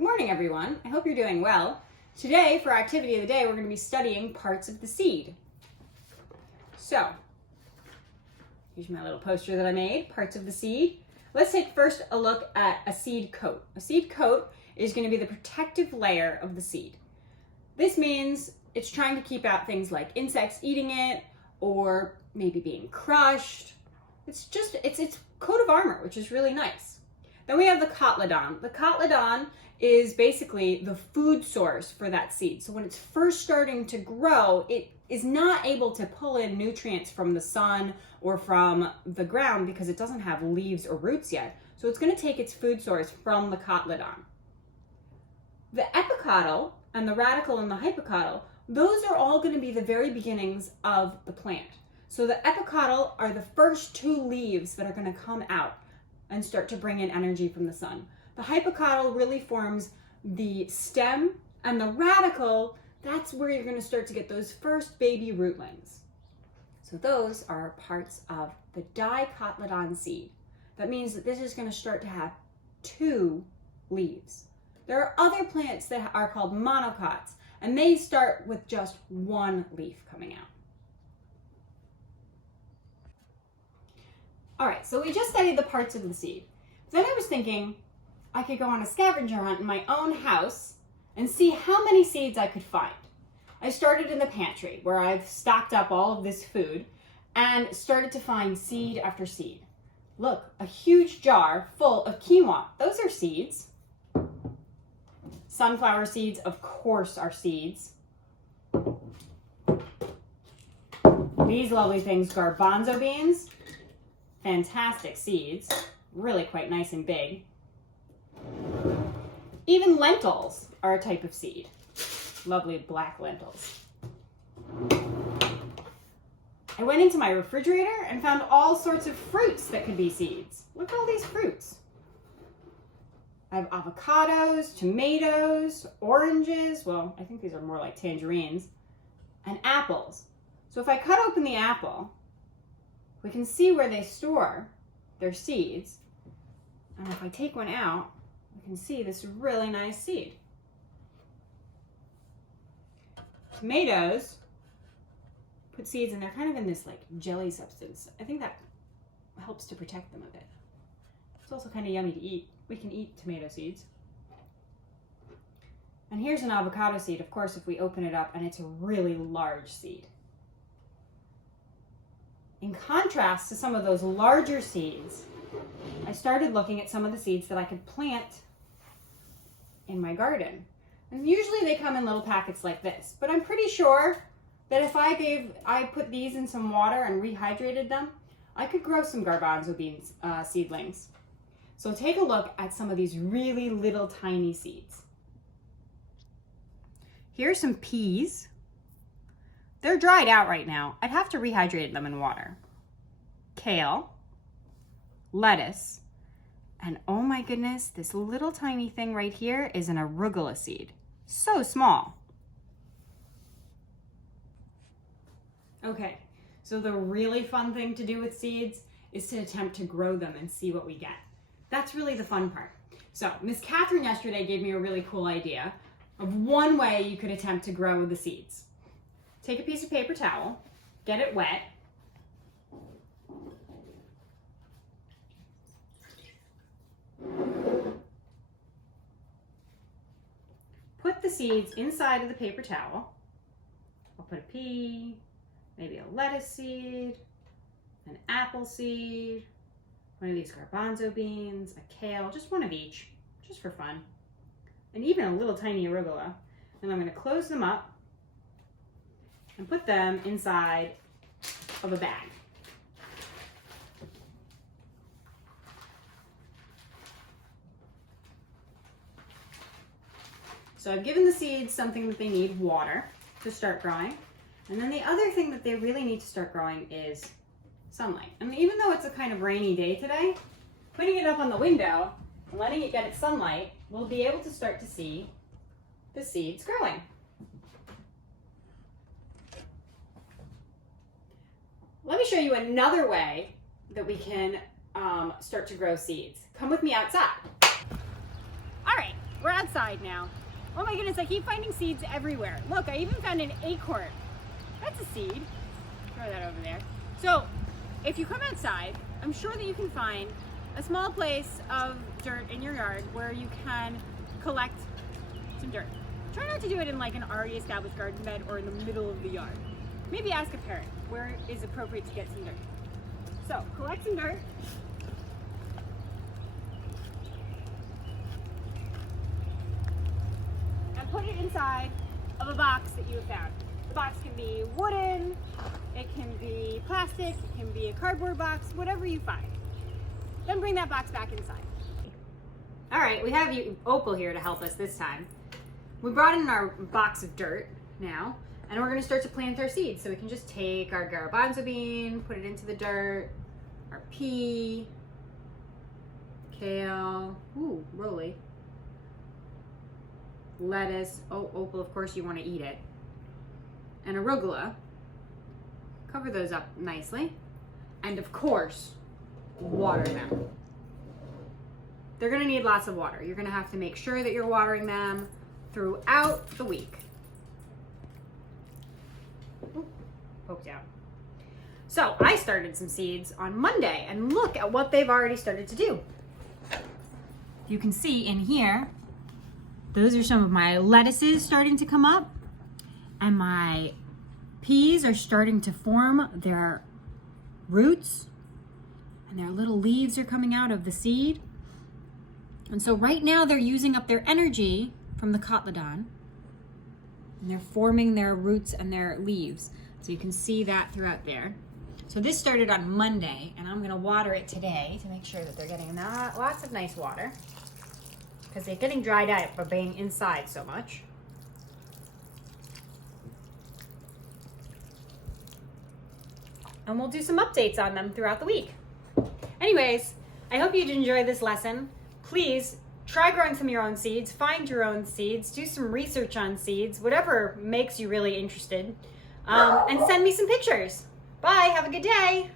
Good morning, everyone. I hope you're doing well. Today, for our activity of the day, we're going to be studying parts of the seed. So, here's my little poster that I made, parts of the seed. Let's take first a look at a seed coat. A seed coat is going to be the protective layer of the seed. This means it's trying to keep out things like insects eating it or maybe being crushed. It's coat of armor, which is really nice. Then we have the cotyledon. The cotyledon is basically the food source for that seed. So when it's first starting to grow, it is not able to pull in nutrients from the sun or from the ground because it doesn't have leaves or roots yet. So it's going to take its food source from the cotyledon. The epicotyl and the radicle and the hypocotyl, those are all going to be the very beginnings of the plant. So the epicotyl are the first two leaves that are going to come out and start to bring in energy from the sun. The hypocotyl really forms the stem, and the radicle, that's where you're going to start to get those first baby rootlings. So those are parts of the dicotyledon seed. That means that this is going to start to have two leaves. There are other plants that are called monocots, and they start with just one leaf coming out. All right, so we just studied the parts of the seed. Then I was thinking I could go on a scavenger hunt in my own house and see how many seeds I could find. I started in the pantry where I've stocked up all of this food and started to find seed after seed. Look, a huge jar full of quinoa. Those are seeds. Sunflower seeds, of course, are seeds. These lovely things, garbanzo beans. Fantastic seeds, really quite nice and big. Even lentils are a type of seed. Lovely black lentils. I went into my refrigerator and found all sorts of fruits that could be seeds. Look at all these fruits. I have avocados, tomatoes, oranges, well, I think these are more like tangerines, and apples. So if I cut open the apple, we can see where they store their seeds. And if I take one out, we can see this really nice seed. Tomatoes put seeds in, they're kind of in this like jelly substance. I think that helps to protect them a bit. It's also kind of yummy to eat. We can eat tomato seeds. And here's an avocado seed, of course, if we open it up, and it's a really large seed. In contrast to some of those larger seeds, I started looking at some of the seeds that I could plant in my garden. And usually they come in little packets like this, but I'm pretty sure that if I put these in some water and rehydrated them, I could grow some garbanzo beans seedlings. So take a look at some of these really little tiny seeds. Here's some peas. They're dried out right now. I'd have to rehydrate them in water. Kale, lettuce, and oh my goodness, this little tiny thing right here is an arugula seed. So small. Okay, so the really fun thing to do with seeds is to attempt to grow them and see what we get. That's really the fun part. So Miss Catherine yesterday gave me a really cool idea of one way you could attempt to grow the seeds. Take a piece of paper towel, get it wet, put the seeds inside of the paper towel. I'll put a pea, maybe a lettuce seed, an apple seed, one of these garbanzo beans, a kale, just one of each, just for fun, and even a little tiny arugula. And I'm going to close them up and put them inside of a bag. So I've given the seeds something that they need, water, to start growing. And then the other thing that they really need to start growing is sunlight. And even though it's a kind of rainy day today, putting it up on the window and letting it get its sunlight, we'll be able to start to see the seeds growing. Let me show you another way that we can start to grow seeds. Come with me outside. All right, we're outside. outside now. Oh my goodness, I keep finding seeds everywhere. Look, I even found an acorn. That's a seed. Throw that over there. So, if you come outside, I'm sure that you can find a small place of dirt in your yard where you can collect some dirt. Try not to do it in like an already established garden bed or in the middle of the yard. Maybe ask a parent where it is appropriate to get some dirt. So, collect some dirt. And put it inside of a box that you have found. The box can be wooden, it can be plastic, it can be a cardboard box, whatever you find. Then bring that box back inside. All right, we have Opal here to help us this time. We brought in our box of dirt now, and we're gonna start to plant our seeds. So we can just take our garbanzo bean, put it into the dirt, our pea, kale, ooh, roly, lettuce, oh, Opal, of course you wanna eat it, and arugula. Cover those up nicely. And of course, water them. They're gonna need lots of water. You're gonna have to make sure that you're watering them throughout the week. Ooh, poked out. So I started some seeds on Monday, and look at what they've already started to do. You can see in here, those are some of my lettuces starting to come up, and my peas are starting to form their roots, and their little leaves are coming out of the seed. And so right now they're using up their energy from the cotyledon, and they're forming their roots and their leaves. So you can see that throughout there. So this started on Monday, and I'm gonna water it today to make sure that they're getting lots of nice water, because they're getting dried out by being inside so much. And we'll do some updates on them throughout the week. Anyways, I hope you did enjoy this lesson. Please try growing some of your own seeds, find your own seeds, do some research on seeds, whatever makes you really interested, and send me some pictures. Bye, have a good day.